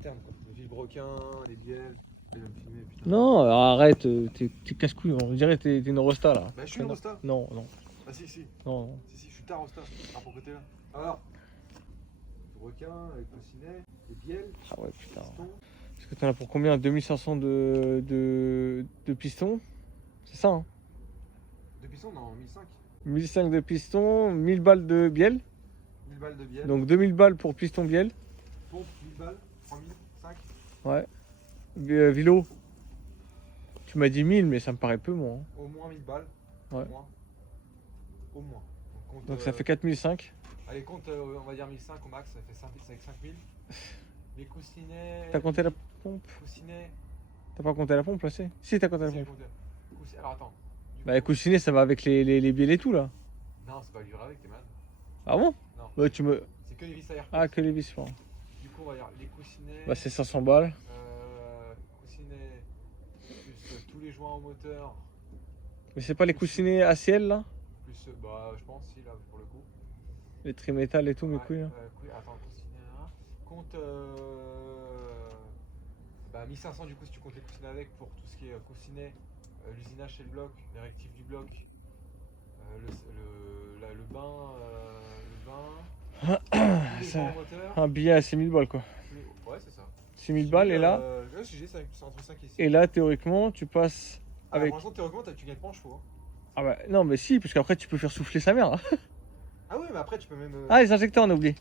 interne, quoi. Le vilebrequin, les bielles. Il va me filmer, putain. Non, arrête, t'es casse-couille, on dirait que t'es une rosta là. Bah, je suis une rosta. Non, non, Ah, si. non, non. Si, je suis ta rosta. À propreté là. Alors. Le requin, les coussinets, les bielles. Ah ouais, putain. Pistons. Parce que t'en as pour combien? 2500 de pistons? C'est ça, hein? De pistons, non, 1005. 1500 de pistons, 1000 balles de bielle. 1000 balles de bielle. Donc 2000 balles pour piston bielle. Pompe, 1000 balles. 3000, 5. Ouais. Vilo. Tu m'as dit 1000, mais ça me paraît peu, moi. Hein. Au moins 1000 balles. Ouais. Au moins. Compte, Donc ça fait 4005. Allez, compte, on va dire 1005 au max, ça fait 5000. Les coussinets. T'as compté la pompe? Coussinets. T'as pas compté la pompe là, c'est? Si, t'as compté la Si, pompe. Alors attends. Bah, les coussinets, ça va avec les bielles et tout là. Non, c'est pas livré avec, t'es malade. Ah bon? Non. Ouais, tu me. C'est que les vis à air. Ah, que les vis, pardon. Du coup, on va dire les coussinets. Bah, c'est 500 balles. Coussinets plus tous les joints au moteur. Mais c'est pas les coussinets ACL là? Plus, bah, je pense, si, là, pour le coup. Les trimétal et tout, mes Ouais, couilles là. Attends, coussinets là. Compte. Bah, 1500 du coup, si tu comptes les coussinets avec pour tout ce qui est coussinets, l'usinage chez le bloc, les réactifs du bloc, le bain. Tous les Ça- joints au moteur. Un billet à 6000 balles quoi. Ouais, c'est ça. 6000 balles et là. C'est entre 5 et 6. Et là, théoriquement, tu passes avec. Franchement, théoriquement, tu gagnes pas en chevaux. Hein. Ah bah non, mais si, parce qu'après tu peux faire souffler sa mère. Hein. Ah oui, mais après, tu peux même. Ah, les injecteurs, on a oublié.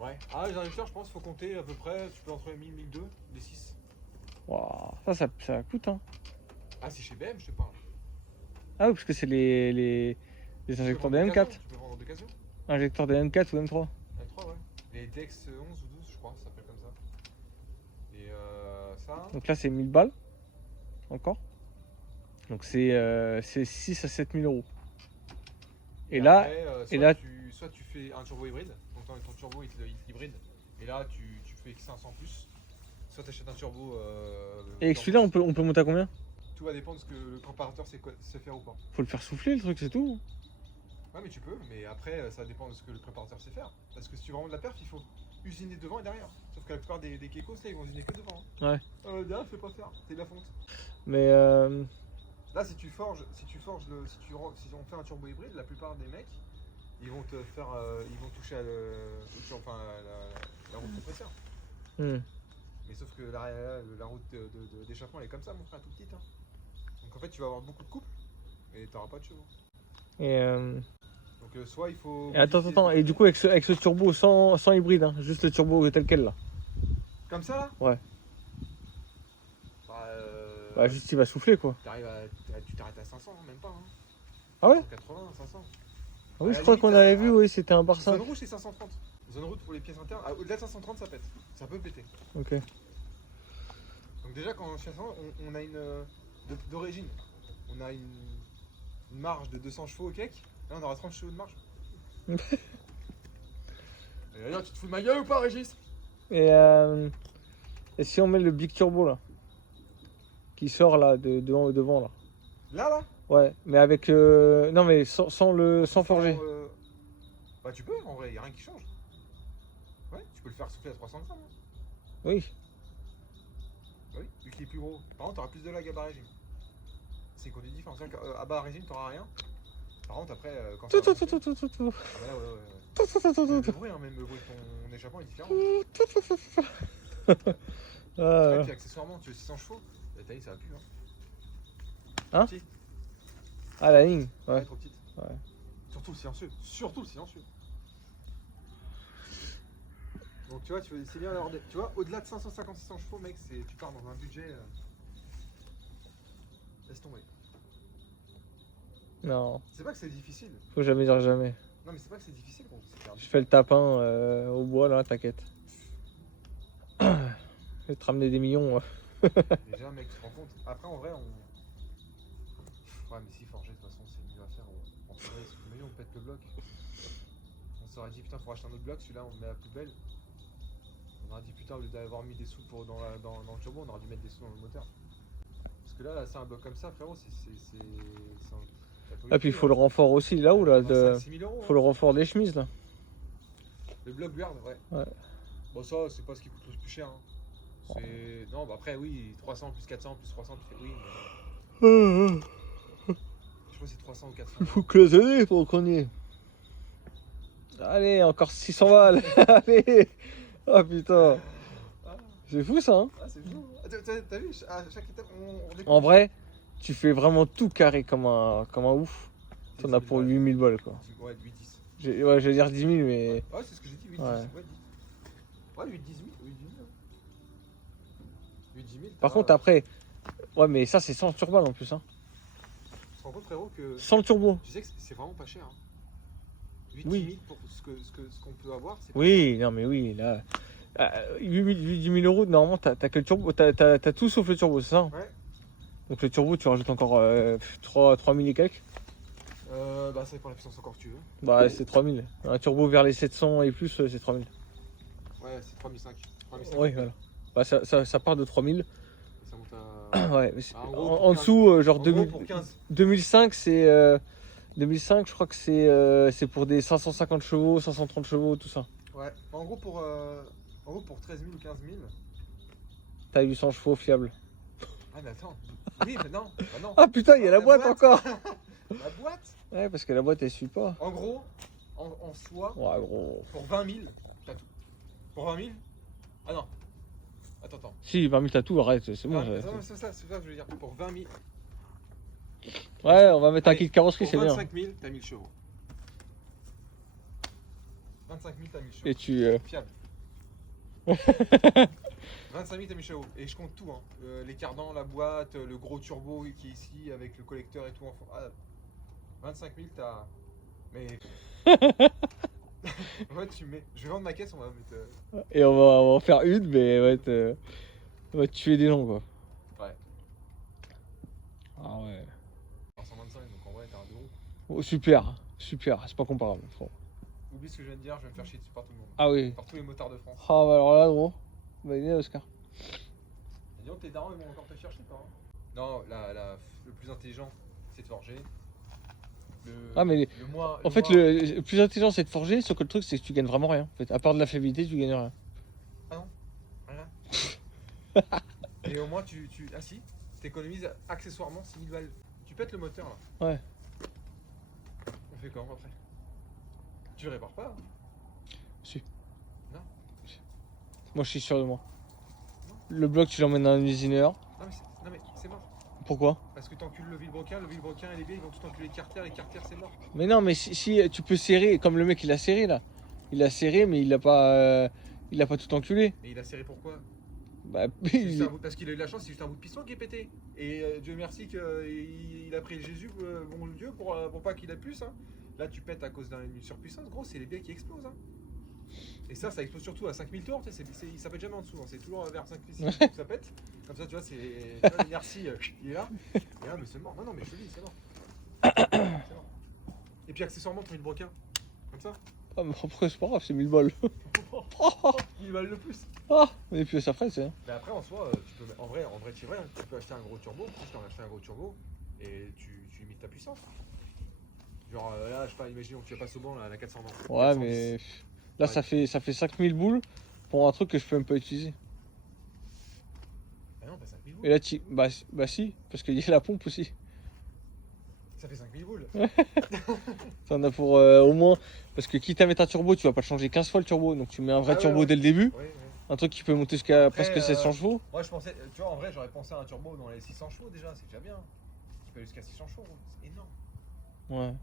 Ouais. Ah, les injecteurs, je pense qu'il faut compter à peu près. Tu peux entre les 1000 et 1002, les 6. Waouh, ça coûte, hein. Ah, c'est chez BM, je sais pas. Ah oui, parce que c'est les injecteurs des M4. Tu peux vendre d'occasion. Injecteurs des M4 ou M3. M3, ouais. Les Dex 11 ou 12, je crois, ça s'appelle comme ça. Et ça. Donc là, c'est 1000 balles. Encore. Donc c'est 6 à 7000 euros. Et là, après, soit tu fais un turbo hybride, donc ton turbo est hybride, et là tu fais 500 plus. Soit tu achètes un turbo. et avec celui-là, on peut monter à combien? Tout va dépendre de ce que le comparateur sait faire ou pas. Faut le faire souffler, le truc, c'est tout. Ouais, mais tu peux, mais après ça dépend de ce que le préparateur sait faire. Parce que si tu veux vraiment de la perf, il faut usiner devant et derrière. Sauf que la plupart des Kekos là, ils vont usiner que devant. Hein. Ouais. Derrière, je fais pas faire, c'est de la fonte. Mais Là, si on fait un turbo hybride, la plupart des mecs, ils vont toucher à la roue de compresseur. Mais sauf que la route d'échappement elle est comme ça, mon frère, tout petite. Hein. Donc en fait, tu vas avoir beaucoup de couples, mais tu n'auras pas de chevaux. Et Donc soit il faut. et attends, et du coup, avec ce turbo sans hybride, hein, juste le turbo tel quel là. Comme ça là. Ouais. Bah, juste il va souffler quoi. Tu t'arrêtes à 500, même pas. Hein. Ah ouais? 80, 500. Ah oui, je crois qu'on avait vu, oui, c'était un bar 5. Zone rouge, c'est 530. Zone rouge pour les pièces internes. Au-delà de 530, ça pète. Ça peut péter. Ok. Donc déjà, quand on cherche, on a d'origine, on a une marge de 200 chevaux au cake. Là, on aura 30 chevaux de marge. Et d'ailleurs, tu te fous de ma gueule ou pas, Régis? Et si on met le Big Turbo là, qui sort là devant là. Là. Ouais, mais avec non mais sans forger. Bah tu peux, en vrai, y a rien qui change. Ouais, tu peux le faire souffler à 300 grammes. Hein. Oui. Oui, vu qu'il est plus gros. Par contre, t'auras plus de lag à bas régime. C'est qu'on est différent. À bas régime, t'auras rien. Par contre, après, quand Tout. Ah bah là, ouais. Le bruit, hein, même le bruit de ton échappement est différent. Et puis accessoirement, tu veux 600 chevaux, la taille ça va plus. Hein Petit. Ah la ligne, ouais. Trop petite. Ouais. Surtout silencieux. Donc tu vois, c'est bien alors. Tu vois, au-delà de 550-600 chevaux, mec, tu pars dans un budget. Laisse tomber. Non, C'est pas que c'est difficile. faut jamais dire jamais. Non, mais c'est pas que c'est difficile, gros. Je fais le tapin au bois là, t'inquiète. Je vais te ramener des millions. Déjà, mec, tu te rends compte. Après, en vrai, Ouais, mais si forger, de toute façon, c'est mieux à faire. En forêt, c'est mieux, on pète le bloc. On s'aurait dit, putain, faut acheter un autre bloc, celui-là, on le met à la poubelle. On aurait dit, putain, au lieu d'avoir mis des sous dans le turbo, on aurait dû mettre des sous dans le moteur. Parce que là, c'est un bloc comme ça, frérot, Ah, puis il faut le renfort aussi là-haut là. 5 000 €, Faut le renfort des chemises là. Le bloc Guard, ouais. Ouais. Bon, ça, c'est pas ce qui coûte le plus cher. Hein. C'est... Non, bah après, oui, 300 plus 400 plus 300, tu fais oui. Mais... Je crois que c'est 300 ou 400. Il faut cloisonner pour qu'on y ait. Allez, encore 600 balles. Allez. Oh putain. Ah, C'est fou ça, hein. c'est fou. T'as vu, à chaque étape, on découvre. En vrai, tu fais vraiment tout carré comme un ouf. T'en as pour 8000 balles quoi. Ouais, 8-10. Ouais, j'allais dire 10 000, mais. Ouais, c'est ce que j'ai dit, 8-10. Ouais. Ouais, 8-10 000. 8-10 000. Par contre, après. Ouais, mais ça, c'est sans turbo en plus, hein. Tu te rends compte, frérot, que Sans le turbo. tu sais que c'est vraiment pas cher. Hein. 8-10 Oui. 000 pour ce qu'on peut avoir, c'est pas Oui, non, mais oui, là. 10 000 euros, normalement, t'as que le turbo. T'as tout sauf le turbo, c'est ça? Ouais. Donc le turbo, tu rajoutes encore 3 000 et quelques. Bah, ça dépend de la puissance encore que tu veux. Bah, c'est 3 000. Un turbo vers les 700 et plus, c'est 3 000. Ouais, c'est 3005. 3005. Oui, voilà. Bah, ça part de 3 000. Et ça monte à. Ouais, mais Ah, en gros, en pour dessous, genre En gros, pour 15. 2005, c'est 2005, je crois que c'est pour des 550 chevaux, 530 chevaux, tout ça. Ouais. En gros, pour 13 000 ou 15 000. T'as 800 chevaux fiables. Ah, mais attends. Oui, mais non. Bah non. Ah putain, il y a la boîte encore. La boîte. Ouais, parce que la boîte elle suit pas. En gros, en soi, Ouais, gros. pour 20 000, t'as tout. Pour 20 000. Ah non. Attends. Si, 20 000 t'as tout, arrête, c'est bon. Ah, non, c'est ça que je veux dire. Pour 20 000. Ouais, on va mettre un Allez, kit carrosserie, pour c'est bien. 25 000, t'as 1000 chevaux. 25 000, t'as 1000 chevaux. Et tu. Fiable. 25 000, t'as 1000 chevaux. Et je compte tout, hein. Les cardans, la boîte, le gros turbo qui est ici avec le collecteur et tout. Ah, 25 000, t'as. Mais. Ouais, tu mets. Je vais vendre ma caisse, on va mettre. Et on va en faire une, mais on va te tuer des gens quoi. Ouais. Ah ouais. 125, donc en vrai, t'as un 2 roues. Oh, super, c'est pas comparable. Bon. Oublie ce que je viens de dire, je vais me faire chier dessus par tout le monde. Ah oui. Par tous les motards de France. Ah bah alors là, gros. Bah, il est Oscar. Et dis donc, tes darons, ils vont encore te chercher, toi. Hein. Non, le plus intelligent, c'est de forger. Ah, mais le moins. En fait, le plus intelligent c'est de forger, sauf que le truc c'est que tu gagnes vraiment rien. En fait, à part de la fiabilité, tu gagnes rien. Ah non. Rien. Et au moins, Ah si, t'économises accessoirement 6 000 balles. Tu pètes le moteur là. Ouais. On fait comment après? Tu le répares pas? Hein. Si. Non. Moi je suis sûr de moi. Le bloc tu l'emmènes à un usineur. Non mais c'est mort. Pourquoi? Parce que t'encules le vilebrequin et les biais ils vont tout enculer les carters c'est mort. Mais non, mais si tu peux serrer, comme le mec il a serré là. Il a serré mais il a pas tout enculé. Et il a serré pourquoi? Bah, Parce qu'il a eu la chance, c'est juste un bout de piston qui est pété. Et Dieu merci qu'il a pris Jésus, bon Dieu, pour pas qu'il a plus. Hein. Là, tu pètes à cause d'une surpuissance, gros, c'est les biais qui explosent. Hein. Et ça explose surtout à 5000 tours, tu sais, ça pète jamais en dessous, hein. C'est toujours vers 5000 que ça pète. Comme ça, tu vois, l'inertie, il est là. Et là, mais c'est mort. Non, mais je te dis, c'est mort. C'est mort. Et puis accessoirement, tu mets le broquin. Comme ça. Ah, mais après c'est pas grave, c'est 1000 balles. 1000 balles de plus. Ah, mais puis ça ferait, c'est. Mais après, en soi, tu peux, en vrai, c'est vrai, tu peux acheter un gros turbo, juste en acheter un gros turbo, et tu limites ta puissance. Genre là, je sais pas, imaginons que tu passes au banc là, à la 420. Ouais, 410. mais là ça fait 5000 boules pour un truc que je peux même pas utiliser. Ah non, pas 5000 Et boules. là, bah si, parce qu'il y a la pompe aussi. Ça fait 5000 boules. T'en as pour au moins. Parce que quitte à mettre un turbo, tu vas pas le changer 15 fois le turbo. Donc tu mets un vrai turbo dès le début. Ouais. Un truc qui peut monter jusqu'à Après, presque 700 chevaux. Moi, je pensais, tu vois, en vrai, j'aurais pensé à un turbo dans les 600 chevaux déjà, c'est déjà bien. Qui peut aller jusqu'à 600 chevaux, c'est énorme. Ouais.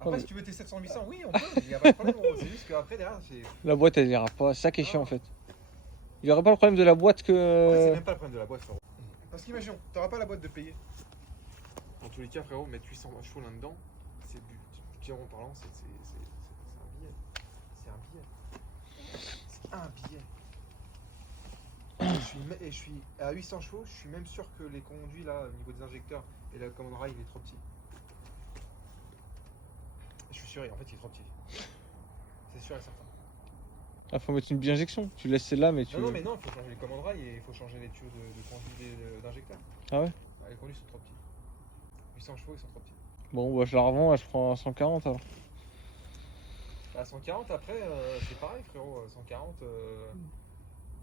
Après, mais- si tu veux tes 700-800, oui, on peut, il y a pas de problème, gros. C'est juste qu'après, derrière, c'est. La boîte elle ira pas. C'est ça qui est chiant Ah. en fait. Il y aurait pas le problème de la boîte En fait, c'est que. même pas le problème de la boîte, frérot. Parce qu'imaginons, t'auras pas la boîte de payer. En tous les cas, frérot, mettre 800 chevaux là-dedans, c'est budgétairement parlant, c'est un billet. C'est un billet. C'est un billet. Et je suis à 800 chevaux, je suis même sûr que les conduits là, au niveau des injecteurs et la commande rail, il est trop petit. Je suis sûr, en fait, il est trop petit. C'est sûr et certain. Ah, faut mettre une bi-injection. Tu laisses celle-là, mais tu. Non, mais non, il faut changer les commandes rail et il faut changer les tuyaux de conduits d'injecteurs. Ah ouais. Les conduits sont trop petits. 800 chevaux, ils sont trop petits. Bon, bah je la revends, je prends 140 alors. À 140 après, c'est pareil frérot, 140,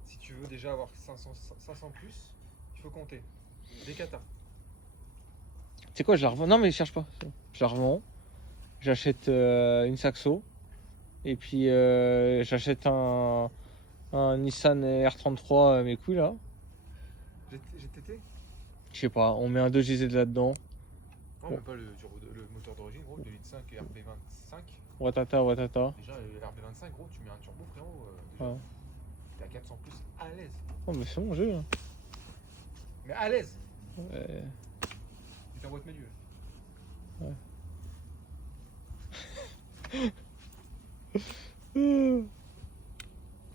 si tu veux déjà avoir 500 plus, il faut compter. Des katas. Tu sais quoi, je la revends. Non, mais cherche pas. Je la revends. J'achète une Saxo. Et puis j'achète un Nissan R33, mes couilles là. GTT. Je sais pas, on met un 2JZ là-dedans. Non, mais pas le moteur d'origine, gros, 2 litres 5 et RB25. Watata, watata. Déjà, le RB25, gros, tu mets un turbo, frérot. Déjà, Ouais. t'es à 400 plus à l'aise. Oh, mais c'est bon, j'ai. Hein. Mais à l'aise. Ouais. Tu t'envoies de milieu.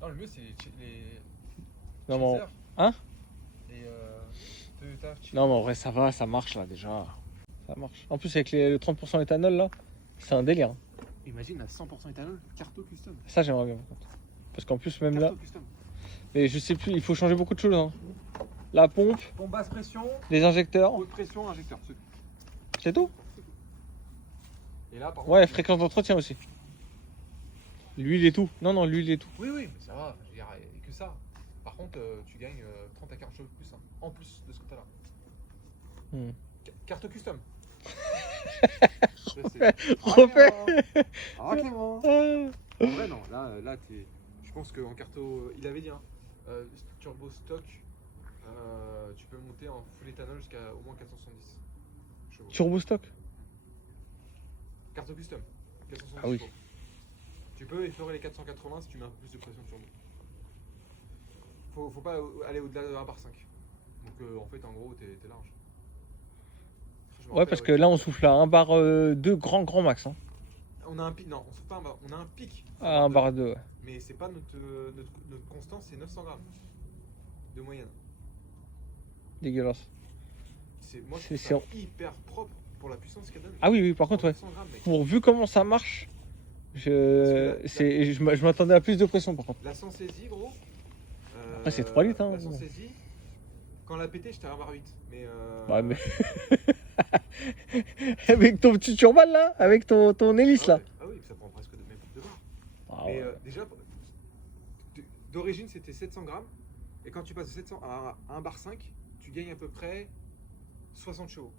Non, le mieux, c'est les. Non, mais Chaser. hein? Et Toyota. Non, mais en vrai, ça va, ça marche là déjà. Ça marche. En plus, avec le 30% éthanol là, c'est un délire. Imagine à 100% éthanol, Carto Custom. Ça, j'aimerais bien par contre. Parce qu'en plus, même là. Carto Custom. Mais je sais plus, il faut changer beaucoup de choses. Hein. La pompe, Pompe basse pression, les injecteurs, haute pression, injecteur. c'est tout. Et là, par Ouais, contre. fréquence d'entretien aussi. L'huile et tout. Non, non, l'huile et tout. Oui, oui, mais ça va, je veux dire, il n'y a que ça. Par contre, tu gagnes 30 à 40 choses de plus, hein, en plus de ce que tu as là. Hmm. Carte custom. Refais. Ah, Clément. Ah. En vrai, non, là je pense qu'en carto, il avait dit, hein, turbo stock, tu peux monter en full éthanol jusqu'à au moins 470 chevaux. Turbo stock. Carto custom, 470 Ah oui. chevaux. Tu peux effleurer les 480 si tu mets un peu plus de pression turbo. Faut pas aller au-delà de 1 par 5. Donc en fait, en gros, t'es large. Je me Ouais, rappelle, parce que là, on souffle à 1 bar 2 grand max. Hein. On a un pic, non, on souffle pas un bar, on a un pic. À 1 bar 2, ouais. Mais c'est pas notre constance, c'est 900 grammes de moyenne. Dégueulasse. Moi, je C'est- trouve ça hyper propre pour la puissance qu'elle donne. Ah oui, oui, par contre, ouais. 900 grammes, mec. Pour vu comment ça marche, je m'attendais à plus de pression par contre. La sans saisie, gros. Après, c'est 3 litres, hein. La sans saisie, quand elle a pété, j'étais à 1 bar 8. Mais. Ouais, mais. Avec ton petit turban là, avec ton hélice là. ouais. Ah oui, ça prend presque même plus de bar. Ah Mais ouais. déjà, d'origine, c'était 700 grammes. Et quand tu passes de 700 à 1 bar 5, tu gagnes à peu près 60 chevaux.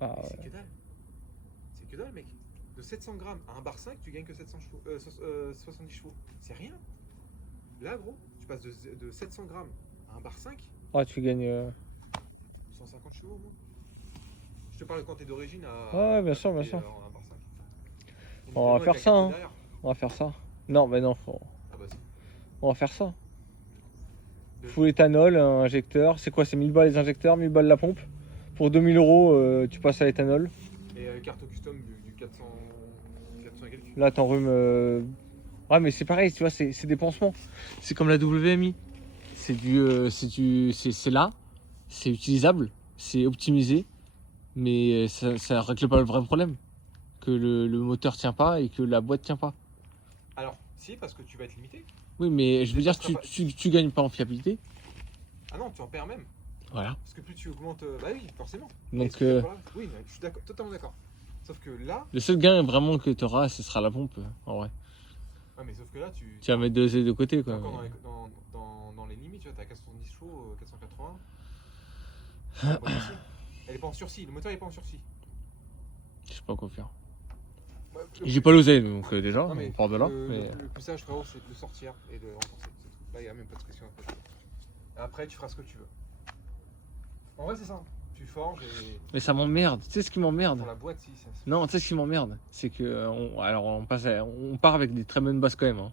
Ah Mais ouais. c'est que dalle. C'est que dalle, mec. De 700 grammes à 1 bar 5, tu gagnes que 700 chevaux, 70 chevaux. C'est rien. Là, gros, tu passes de 700 grammes à 1 bar 5, Ah, tu gagnes. 150 chevaux au moins. Je te parle quand t'es d'origine à. Ouais, bien sûr, à bien péter, sûr. En 1 bar 5. On va Évidemment, faire avec ça, la hein. carte derrière. On va faire ça. Non, mais non, Ah bah si. on va faire ça. Full éthanol, un injecteur. C'est quoi? C'est 1000 balles les injecteurs, 1000 balles la pompe. Pour 2000 euros, tu passes à l'éthanol. Et carte custom du 400 et quelques. Là, t'enrhumes. Ouais, mais c'est pareil, tu vois, c'est des pansements. C'est comme la WMI. C'est là, c'est utilisable, c'est optimisé, mais ça règle pas le vrai problème. Que le moteur tient pas et que la boîte tient pas. Alors, si, parce que tu vas être limité. Oui, mais je veux dire, Ça sera tu gagnes pas en fiabilité. Ah non, tu en perds même. Voilà. Parce que plus tu augmentes. Bah oui, forcément. Donc, Et ce cas-là, oui, mais je suis d'accord, totalement d'accord. Sauf que là. le seul gain vraiment que tu auras, ce sera la pompe, en vrai. Ouais, mais sauf que là, tu. Tu vas mettre deux ailes de côté, T'es quoi. encore dans les limites, tu vois, t'as 470 chevaux, 480. La boîte aussi. Elle est pas en sursis, le moteur il est pas en sursis. Je sais pas quoi faire. Ouais, J'ai pas l'oseille, donc déjà, Non, mais on part de là. Le, mais- le plus sage, frérot, c'est de le sortir et de le renforcer. C'est tout. Là, il n'y a même pas de pression à faire. Après, tu feras ce que tu veux. En vrai, c'est ça. Tu forges et. Mais ça m'emmerde. Tu sais ce qui m'emmerde? Pour la boîte, si. Non, tu sais ce qui m'emmerde, c'est que on part avec des très bonnes bases quand même. Hein.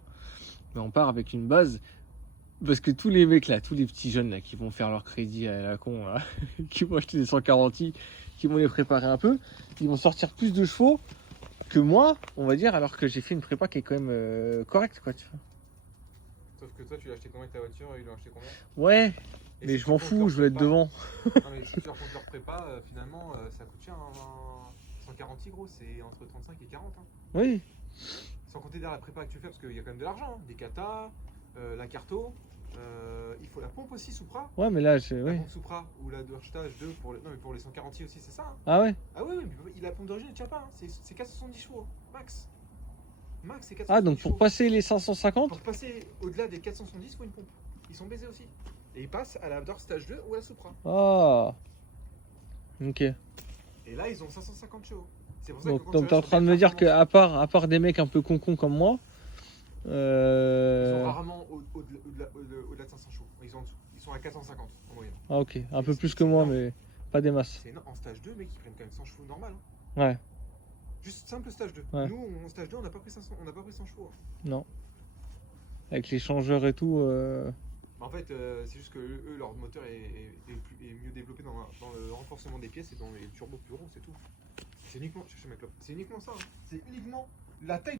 Mais on part avec une base parce que tous les mecs là, tous les petits jeunes là qui vont faire leur crédit à la con, là, qui vont acheter des 140, qui vont les préparer un peu, ils vont sortir plus de chevaux que moi, on va dire, alors que j'ai fait une prépa qui est quand même correcte, quoi. Tu vois. Sauf que toi, tu l'as acheté combien ta voiture et ils l'ont acheté combien? Ouais, Et mais si je tu m'en comptes fous, leur je veux être prépa- devant. Non, mais si tu leur comptes leur prépa, finalement, ça coûte cher. Hein, 140 gros, c'est entre 35 et 40. Hein. Oui. Sans compter derrière la prépa que tu fais, parce qu'il y a quand même de l'argent. Hein. Des katas, la carto, il faut la pompe aussi, Supra. Ouais, mais là, La oui. pompe Supra ou la Dodge 2 pour les, non, mais pour les 140 aussi, c'est ça. Hein. Ah ouais. Ah oui, oui, mais la pompe d'origine ne tient pas. Hein. C'est 470 chevaux, max. Max, c'est 470 Ah, donc pour chevaux. passer les 550? Pour passer au-delà des 470, il faut une pompe. Ils sont baisés aussi. Et ils passent à la Dor Stage 2 ou à la Supra. Ah. Ok. Et là, ils ont 550 chevaux. C'est pour ça que Donc, quand donc tu t'es en vas sur train de me dire performance, qu'à part des mecs un peu concons comme moi, ils sont rarement au-delà de 500 chevaux. Ils sont en dessous. Ils sont à 450 en moyenne. ah ok, un peu C'est- plus c'est que moi, énorme. mais pas des masses. C'est énorme. En stage 2, mec, ils prennent quand même 100 chevaux normal. Hein. Ouais, Juste simple stage 2. Ouais. Nous, en stage 2, on n'a pas pris 500, on n'a pas pris 100 chevaux. Hein. non. Avec les changeurs et tout. Mais en fait, c'est juste que eux, leur moteur est mieux développé dans le renforcement des pièces et dans les turbos plus gros, c'est tout. C'est uniquement, c'est uniquement ça. Hein. C'est uniquement la taille.